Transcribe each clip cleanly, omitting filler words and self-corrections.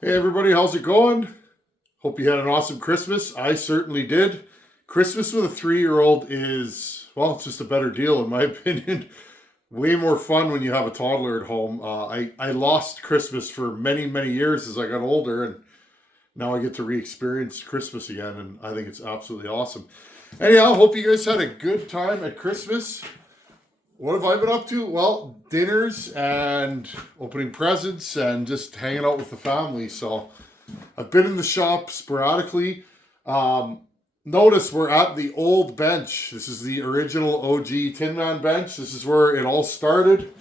Hey everybody, how's it going? Hope you had an awesome Christmas. I certainly did. Christmas with a 3-year-old is, well, it's just a better deal in my opinion. Way more fun when you have a toddler at home. I lost Christmas for many, many years as I got older, and now I get to re-experience Christmas again, and I think it's absolutely awesome. Anyhow, hope you guys had a good time at Christmas. What have I been up to? Well, dinners and opening presents and just hanging out with the family. So I've been in the shop sporadically. Notice we're at the old bench. This is the original OG Tin Man bench. This is where it all started.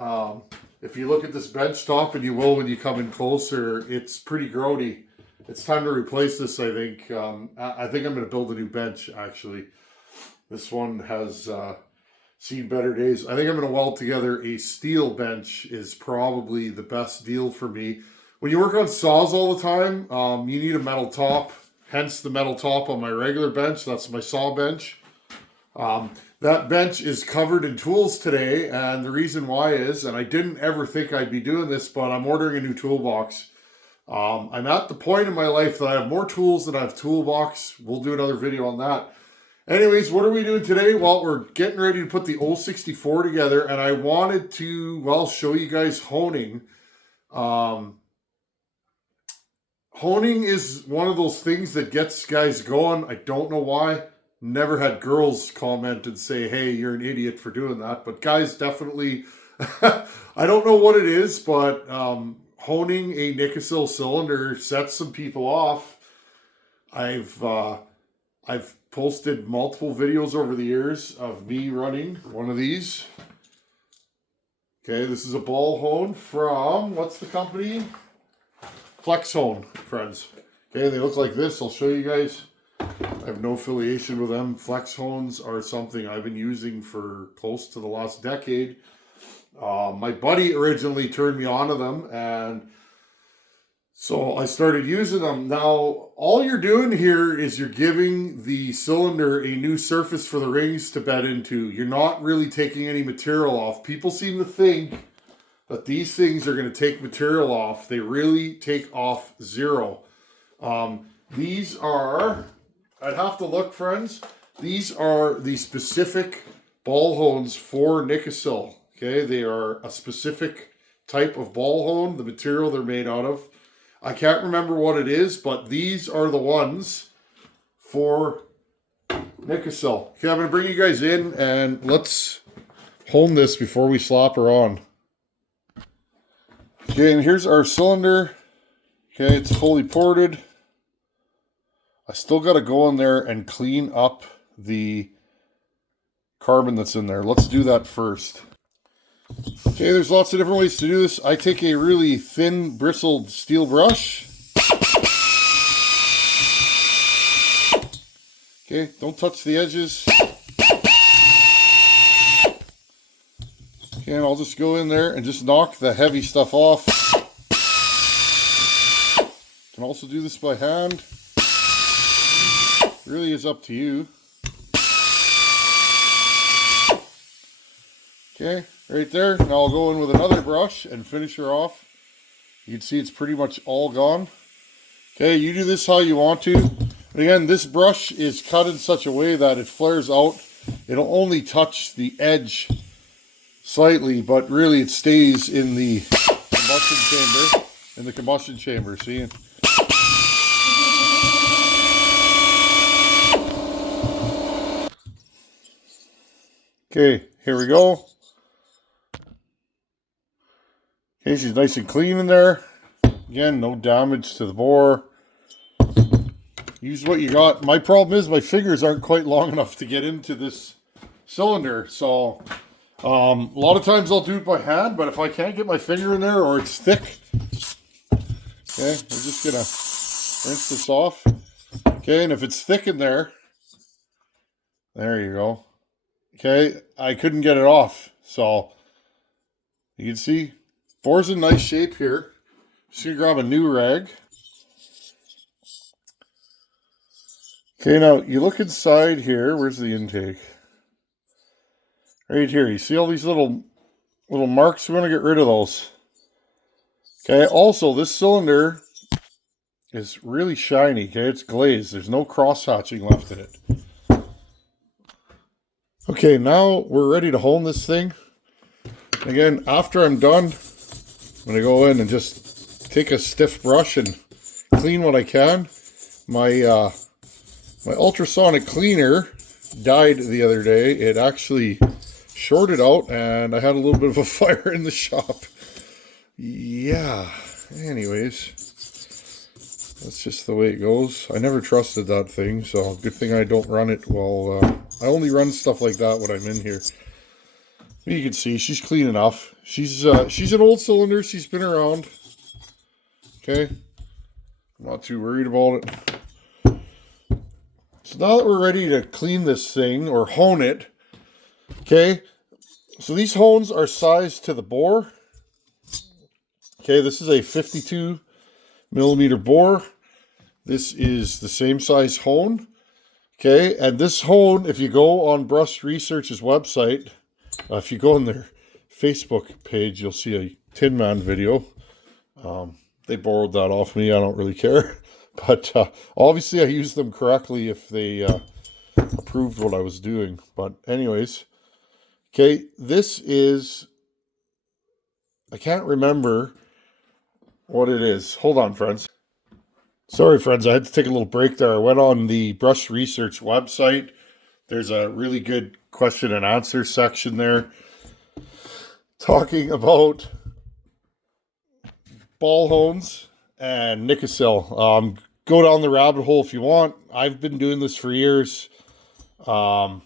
If you look at this bench top, and you will when you come in closer, it's pretty grody. It's time to replace this, I think. I think I'm going to build a new bench, actually. This one has seen better days. I think I'm going to weld together a Stihl bench is probably the best deal for me. When you work on saws all the time, you need a metal top. Hence the metal top on my regular bench. That's my saw bench. That bench is covered in tools today, and the reason why is, and I didn't ever think I'd be doing this, but I'm ordering a new toolbox. I'm at the point in my life that I have more tools than I have toolbox. We'll do another video on that. Anyways, what are we doing today? Well, we're getting ready to put the 064 together, and I wanted to, well, show you guys honing. Honing is one of those things that gets guys going. I don't know why. Never had girls comment and say, hey, you're an idiot for doing that. But guys definitely, I don't know what it is, but honing a Nickesil cylinder sets some people off. I've posted multiple videos over the years of me running one of these. Okay, this is a ball hone from, what's the company? Flex Hone, friends. Okay, they look like this. I'll show you guys. I have no affiliation with them. Flex Hones are something I've been using for close to the last decade. My buddy originally turned me on to them, and so I started using them. Now, all you're doing here is you're giving the cylinder a new surface for the rings to bed into. You're not really taking any material off. People seem to think that these things are going to take material off. They really take off zero. These are, I'd have to look, friends. These are the specific ball hones for Nickesil. Okay, they are a specific type of ball hone, the material they're made out of. I can't remember what it is, but these are the ones for Nickesil. Okay, I'm going to bring you guys in and let's hone this before we slap her on. Okay, and here's our cylinder. Okay, it's fully ported. I still got to go in there and clean up the carbon that's in there. Let's do that first. Okay, there's lots of different ways to do this. I take a really thin bristled steel brush. Okay, don't touch the edges. Okay, and I'll just go in there and just knock the heavy stuff off. Can also do this by hand. Really is up to you. Okay, right there. Now I'll go in with another brush and finish her off. You can see it's pretty much all gone. Okay, you do this how you want to. But again, this brush is cut in such a way that it flares out. It'll only touch the edge slightly, but really it stays in the combustion chamber. See? Okay, here we go. Okay, she's nice and clean in there. Again, no damage to the bore. Use what you got. My problem is my fingers aren't quite long enough to get into this cylinder. So, a lot of times I'll do it by hand, but if I can't get my finger in there or it's thick, okay, we're just going to rinse this off. Okay, and if it's thick in there, there you go. Okay, I couldn't get it off. So, you can see, bore's in nice shape here. Just going to grab a new rag. Okay, now you look inside here. Where's the intake? Right here. You see all these little marks? We want to get rid of those. Okay, also this cylinder is really shiny. Okay, it's glazed. There's no cross-hatching left in it. Okay, now we're ready to hone this thing. Again, after I'm done, I'm going to go in and just take a stiff brush and clean what I can. My ultrasonic cleaner died the other day. It actually shorted out and I had a little bit of a fire in the shop. Yeah, anyways, that's just the way it goes. I never trusted that thing, so good thing I don't run it. Well, I only run stuff like that when I'm in here. You can see she's clean enough. She's an old cylinder. She's been around. Okay, I'm not too worried about it. So now that we're ready to clean this thing or hone it, okay, so these hones are sized to the bore. Okay, this is a 52 millimeter bore. This is the same size hone. Okay, and this hone, if you go on Brush Research's website, if you go on their Facebook page, you'll see a Tin Man video. They borrowed that off me. I don't really care. But obviously I used them correctly if they approved what I was doing. But anyways, okay, this is, I can't remember what it is. Hold on, friends. Sorry, friends, I had to take a little break there. I went on the Brush Research website. There's a really good question and answer section there talking about ball hones and Nicosil. Go down the rabbit hole if you want. I've been doing this for years. I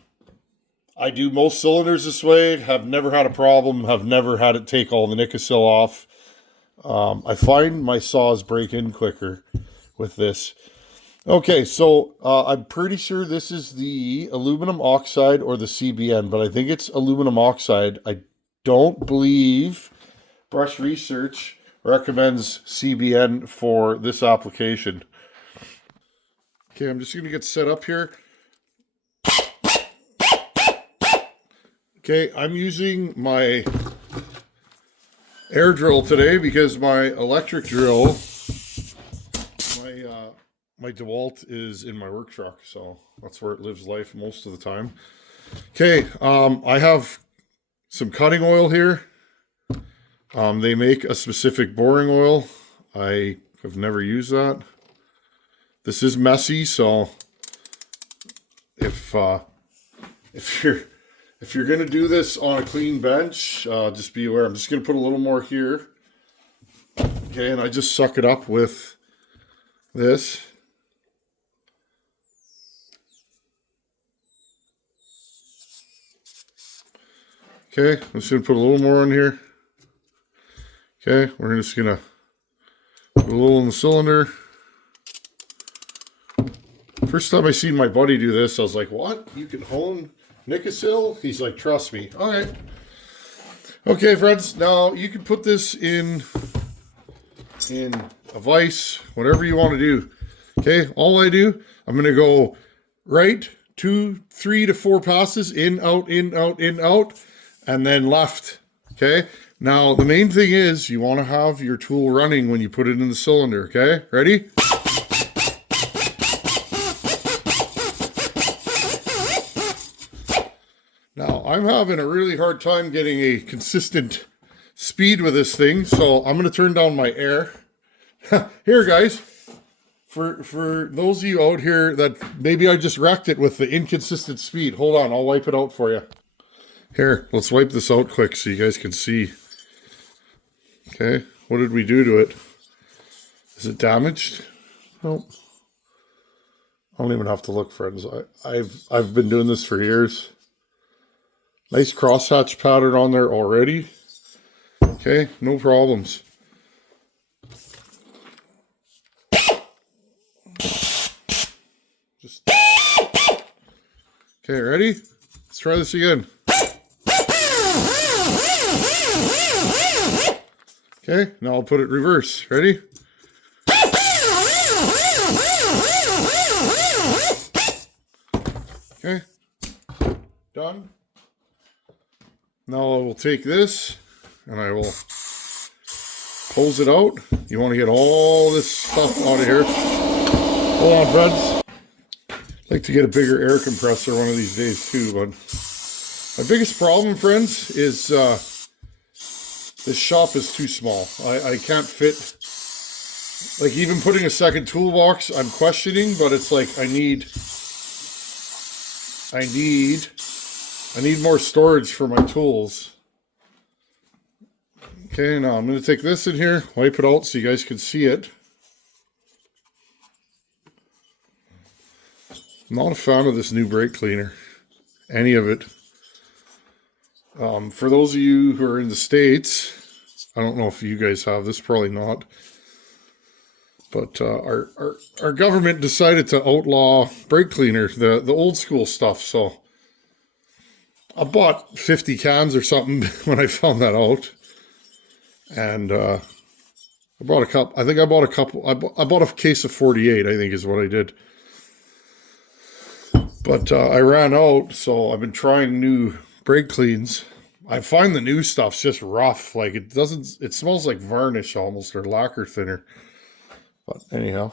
do most cylinders this way. Have never had a problem. Have never had it take all the Nicosil off. I find my saws break in quicker with this. Okay, so I'm pretty sure this is the aluminum oxide or the CBN, but I think it's aluminum oxide. I don't believe Brush Research recommends CBN for this application. Okay, I'm just going to get set up here. Okay, I'm using my air drill today because my electric drill, my DeWalt is in my work truck, so that's where it lives life most of the time. Okay, I have some cutting oil here. They make a specific boring oil. I have never used that. This is messy, so if you're gonna do this on a clean bench, just be aware. I'm just gonna put a little more here. Okay, and I just suck it up with this. Okay, I'm just gonna put a little more in here. Okay, we're just gonna put a little in the cylinder. First time I seen my buddy do this, I was like, what? You can hone Nicosil? He's like, trust me. All right. Okay, friends, now you can put this in a vise, whatever you want to do. Okay, all I do, I'm gonna go right 2, 3 to 4 passes, in, out, in, out, in, out, and then left. Okay, now the main thing is you want to have your tool running when you put it in the cylinder. Okay, ready? Now I'm having a really hard time getting a consistent speed with this thing, so I'm going to turn down my air. Here, guys, for those of you out here that maybe I just wrecked it with the inconsistent speed, hold on, I'll wipe it out for you. Here, let's wipe this out quick so you guys can see. Okay, what did we do to it? Is it damaged? Nope. I don't even have to look, friends. I've been doing this for years. Nice crosshatch pattern on there already. Okay, no problems. Just okay, ready? Let's try this again. Okay, now I'll put it reverse. Ready? Okay, done. Now I will take this and I will close it out. You want to get all this stuff out of here. Hold on, friends. I'd like to get a bigger air compressor one of these days too, but my biggest problem, friends, is this shop is too small. I can't fit, like even putting a second toolbox, I'm questioning, but it's like I need more storage for my tools. Okay, now I'm going to take this in here, wipe it out so you guys can see it. I'm not a fan of this new brake cleaner, any of it. For those of you who are in the States, I don't know if you guys have this, probably not. But our government decided to outlaw brake cleaner, the old school stuff. So I bought 50 cans or something when I found that out. And I bought a couple. I think I bought a couple. I bought a case of 48, I think is what I did. But I ran out, so I've been trying new brake cleans. I find the new stuff's just rough. Like it smells like varnish almost, or lacquer thinner. But anyhow.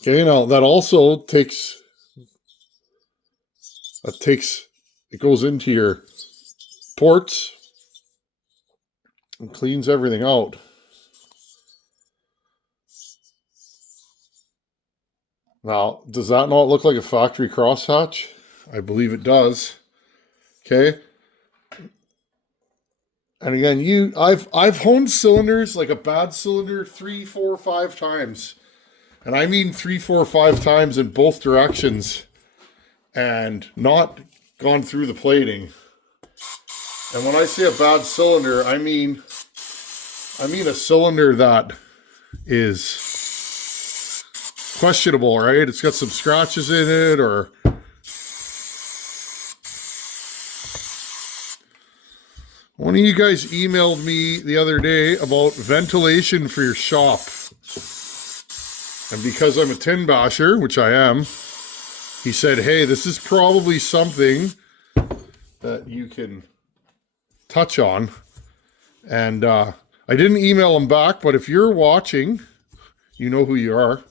Okay, now that also takes, it goes into your ports and cleans everything out. Now, does that not look like a factory crosshatch? I believe it does. Okay. And again, I've honed cylinders, like a bad cylinder, 3, 4, 5 times. And I mean 3, 4, 5 times in both directions. And not gone through the plating. And when I say a bad cylinder, I mean a cylinder that is questionable, right? It's got some scratches in it, or one of you guys emailed me the other day about ventilation for your shop. And because I'm a tin basher, which I am, he said, hey, this is probably something that you can touch on. And I didn't email him back, but if you're watching, you know who you are.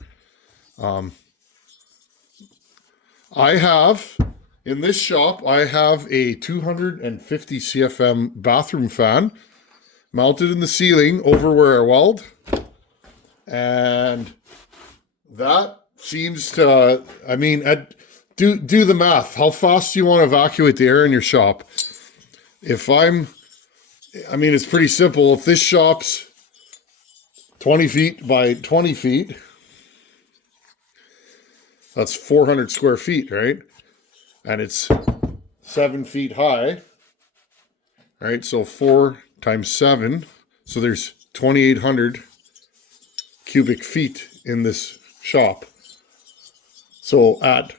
I have, in this shop, I have a 250 CFM bathroom fan mounted in the ceiling over where I weld. And that seems to, I mean, do the math. How fast do you want to evacuate the air in your shop? It's pretty simple. If this shop's 20 feet by 20 feet, that's 400 square feet, right? And it's 7 feet high. All right, so 4 times 7. So there's 2,800 cubic feet in this shop. So at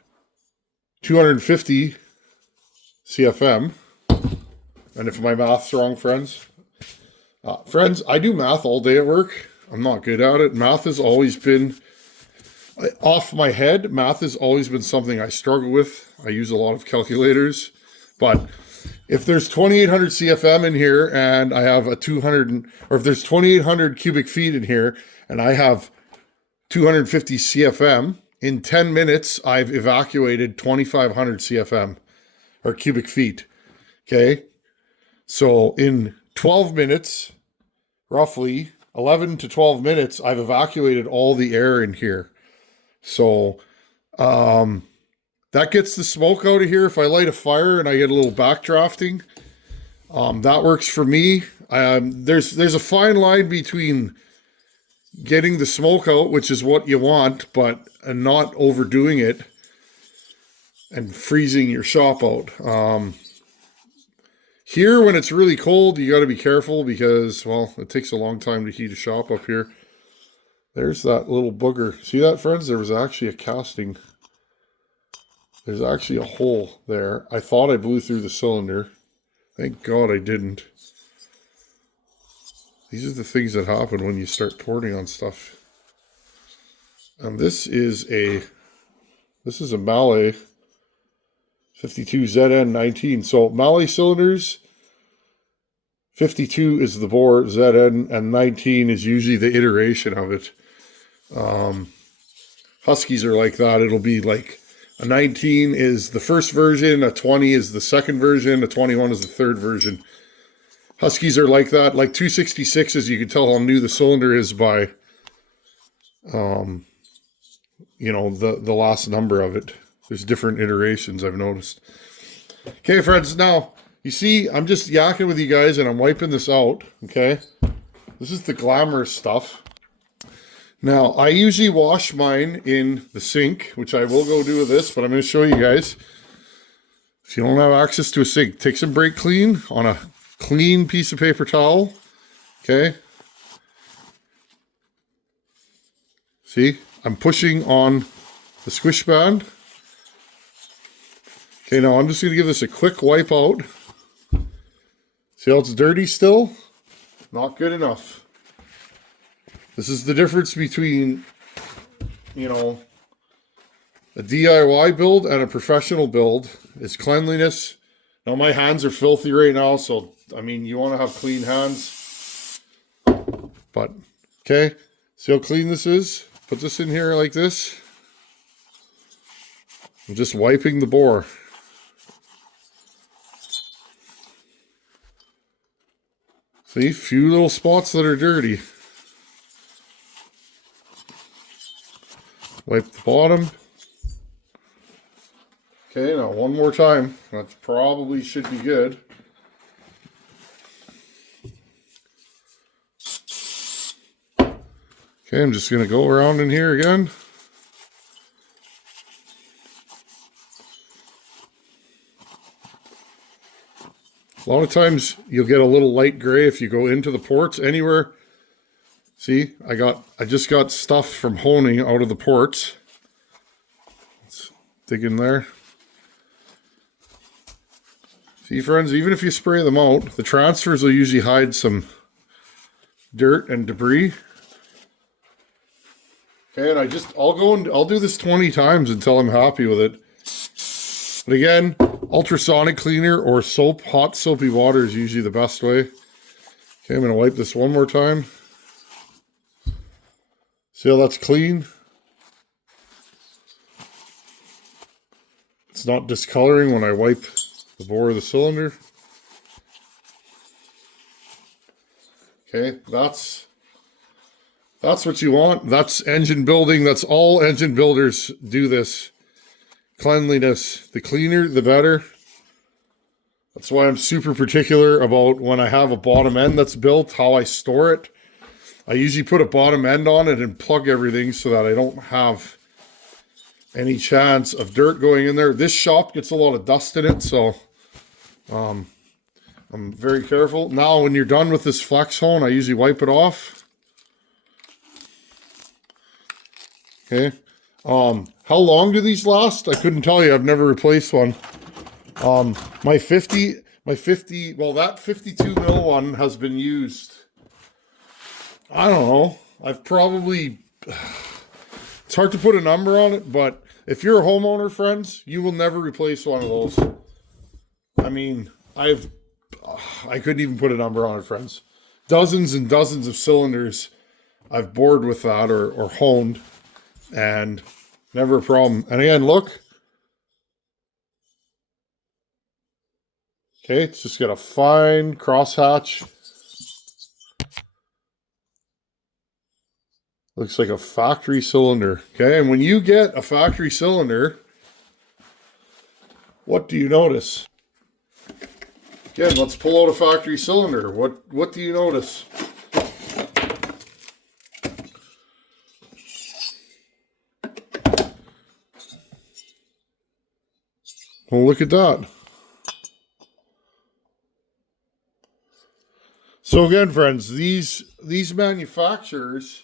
250 CFM, and if my math's wrong, friends, I do math all day at work. I'm not good at it. Math has always been, off my head, math has always been something I struggle with. I use a lot of calculators. But if there's 2,800 CFM in here and I have if there's 2,800 cubic feet in here and I have 250 CFM, in 10 minutes, I've evacuated 2,500 CFM, or cubic feet. Okay? So in 12 minutes, roughly 11 to 12 minutes, I've evacuated all the air in here. So that gets the smoke out of here. If I light a fire and I get a little backdrafting, that works for me. There's a fine line between getting the smoke out, which is what you want, but not overdoing it and freezing your shop out. Here, when it's really cold, you got to be careful because, well, it takes a long time to heat a shop up here. There's that little booger. See that, friends? There was actually a casting. There's actually a hole there. I thought I blew through the cylinder. Thank God I didn't. These are the things that happen when you start porting on stuff. And this is a Malle 52ZN19. So Malle cylinders, 52 is the bore ZN, and 19 is usually the iteration of it. Huskies are like that. It'll be like a 19 is the first version, a 20 is the second version, a 21 is the third version. Huskies are like that. Like 266s, you can tell how new the cylinder is by, the last number of it. There's different iterations, I've noticed. Okay, friends, now, you see, I'm just yakking with you guys and I'm wiping this out, okay? This is the glamorous stuff. Now, I usually wash mine in the sink, which I will go do with this, but I'm going to show you guys. If you don't have access to a sink, take some brake clean on a clean piece of paper towel, okay? See, I'm pushing on the squish band. Okay, now I'm just going to give this a quick wipe out. See how it's dirty still? Not good enough. This is the difference between, a DIY build and a professional build is cleanliness. Now my hands are filthy right now, so, you want to have clean hands. But, okay, see how clean this is? Put this in here like this. I'm just wiping the bore. See, few little spots that are dirty. Wipe the bottom. Okay, now one more time. That probably should be good. Okay, I'm just going to go around in here again. A lot of times you'll get a little light gray if you go into the ports anywhere. See, I just got stuff from honing out of the ports. Let's dig in there. See, friends, even if you spray them out, the transfers will usually hide some dirt and debris. Okay, and I'll do this 20 times until I'm happy with it. But again, ultrasonic cleaner or soap, hot soapy water is usually the best way. Okay, I'm going to wipe this one more time. See how that's clean? It's not discoloring when I wipe the bore of the cylinder. Okay, that's what you want. That's engine building. That's all engine builders do this. Cleanliness. The cleaner, the better. That's why I'm super particular about when I have a bottom end that's built, how I store it. I usually put a bottom end on it and plug everything so that I don't have any chance of dirt going in there. This shop gets a lot of dust in it, so I'm very careful. Now, when you're done with this flex hone, I usually wipe it off. Okay. How long do these last? I couldn't tell you. I've never replaced one. That 52 mil one has been used. I don't know. It's hard to put a number on it, but if you're a homeowner, friends, you will never replace one of those. I couldn't even put a number on it, friends. Dozens and dozens of cylinders I've bored with that or honed, and never a problem. And again, look. Okay, it's just got a fine crosshatch. Looks like a factory cylinder. Okay, and when you get a factory cylinder, what do you notice? Again, let's pull out a factory cylinder. What do you notice? Well, look at that. So again, friends, these manufacturers,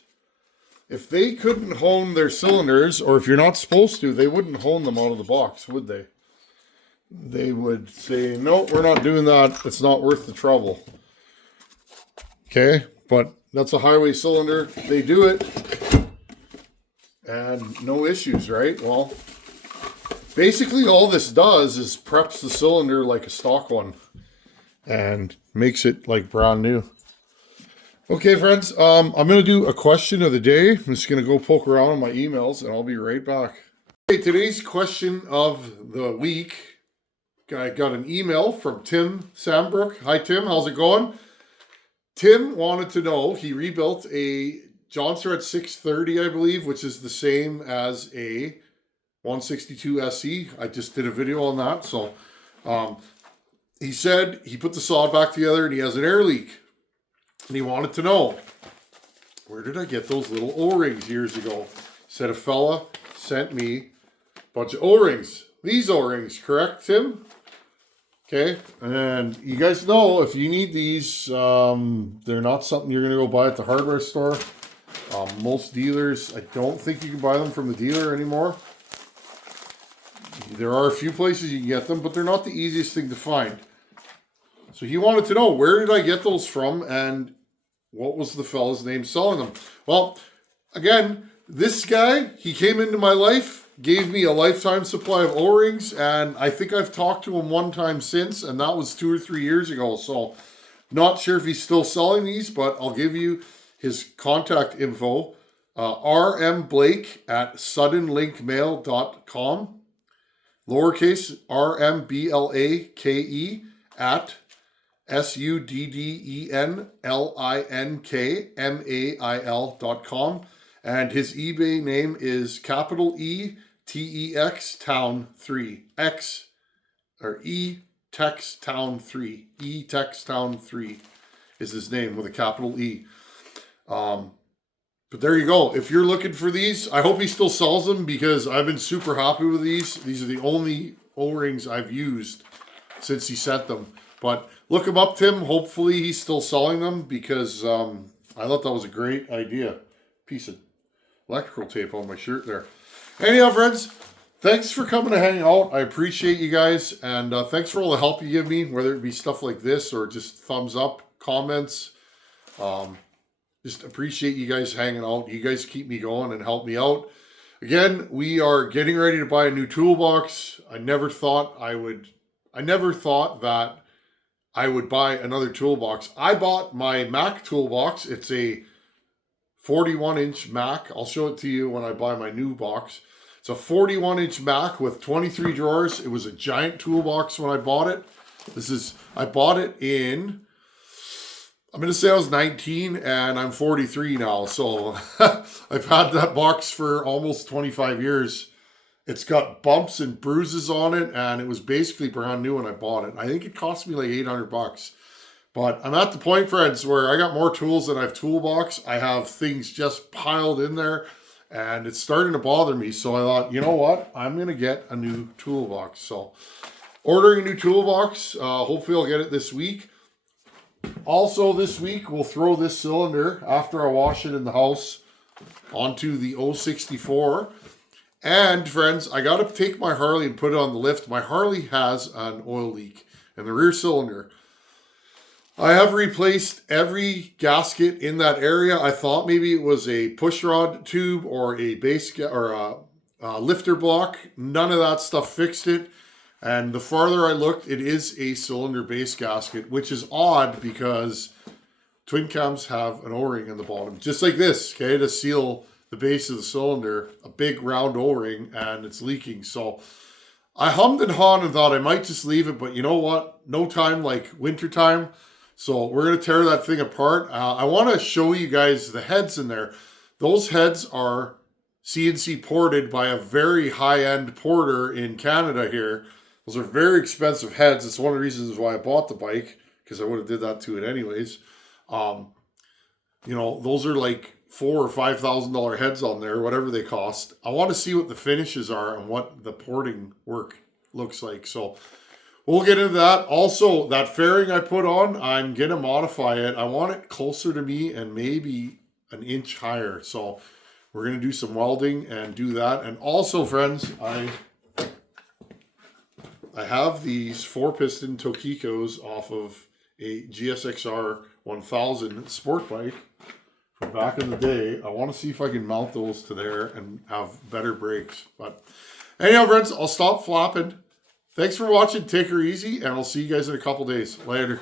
if they couldn't hone their cylinders, or if you're not supposed to, they wouldn't hone them out of the box, would they? They would say, no, we're not doing that. It's not worth the trouble. Okay, but that's a highway cylinder. They do it, and no issues, right? Well, basically all this does is preps the cylinder like a stock one. and makes it like brand new. Okay, friends, I'm going to do a question of the day. I'm just going to go poke around in my emails, and I'll be right back. Okay, today's question of the week. I got an email from Tim Sambrook. Hi, Tim. How's it going? Tim wanted to know, he rebuilt a John Starrett 630, I believe, which is the same as a 162 SE. I just did a video on that. So he said he put the saw back together and he has an air leak. And he wanted to know, where did I get those little O-rings years ago? Said a fella sent me a bunch of O-rings. These O-rings, correct, Tim? Okay, and you guys know if you need these, they're not something you're going to go buy at the hardware store. Most dealers, I don't think you can buy them from the dealer anymore. There are a few places you can get them, but they're not the easiest thing to find. So he wanted to know, where did I get those from, and what was the fella's name selling them? Well, again, this guy, he came into my life, gave me a lifetime supply of O-rings, and I think I've talked to him one time since, and that was 2 or 3 years ago. So, not sure if he's still selling these, but I'll give you his contact info. rmblake@suddenlinkmail.com. Lowercase rmblake at suddenlinkmail.com. And his eBay name is capital E-T-E-X Town 3. X, or E-Tex Town 3. E-Tex Town 3 is his name with a capital E. But there you go. If you're looking for these, I hope he still sells them because I've been super happy with these. These are the only O-rings I've used since he sent them. But look him up, Tim. Hopefully he's still selling them because I thought that was a great idea. Piece of electrical tape on my shirt there. Anyhow, friends, thanks for coming to hang out. I appreciate you guys, and thanks for all the help you give me, whether it be stuff like this or just thumbs up, comments. Just appreciate you guys hanging out. You guys keep me going and help me out. Again, we are getting ready to buy a new toolbox. I never thought that I would buy another toolbox. I bought my Mac toolbox. It's a 41-inch Mac. I'll show it to you when I buy my new box. It's a 41-inch Mac with 23 drawers. It was a giant toolbox when I bought it. I bought it in, I'm going to say I was 19 and I'm 43 now. So I've had that box for almost 25 years. It's got bumps and bruises on it, and it was basically brand new when I bought it. I think it cost me like $800. But I'm at the point, friends, where I got more tools than I have toolbox. I have things just piled in there, and it's starting to bother me. So I thought, you know what? I'm going to get a new toolbox. So ordering a new toolbox. Hopefully I'll get it this week. Also this week, we'll throw this cylinder, after I wash it in the house, onto the 064. And, friends, I got to take my Harley and put it on the lift. My Harley has an oil leak in the rear cylinder. I have replaced every gasket in that area. I thought maybe it was a push rod tube or a lifter block. None of that stuff fixed it. And the farther I looked, it is a cylinder base gasket, which is odd because twin cams have an O-ring in the bottom, just like this, okay, to seal the base of the cylinder, a big round O-ring, and it's leaking. So I hummed and hawed and thought I might just leave it, but you know what? No time like winter time. So we're going to tear that thing apart. I want to show you guys the heads in there. Those heads are CNC ported by a very high-end porter in Canada here. Those are very expensive heads. It's one of the reasons why I bought the bike, because I would have did that to it anyways. Those are like $4,000 or $5,000 heads on there, whatever they cost. I want to see what the finishes are and what the porting work looks like. So we'll get into that. Also, that fairing I put on, I'm going to modify it. I want it closer to me and maybe an inch higher. So we're going to do some welding and do that. And also, friends, I have these 4-piston Tokikos off of a GSXR 1000 sport bike from back in the day. I want to see if I can mount those to there and have better brakes. But anyhow, friends, I'll stop flapping. Thanks for watching. Take her easy, and I'll see you guys in a couple days. Later.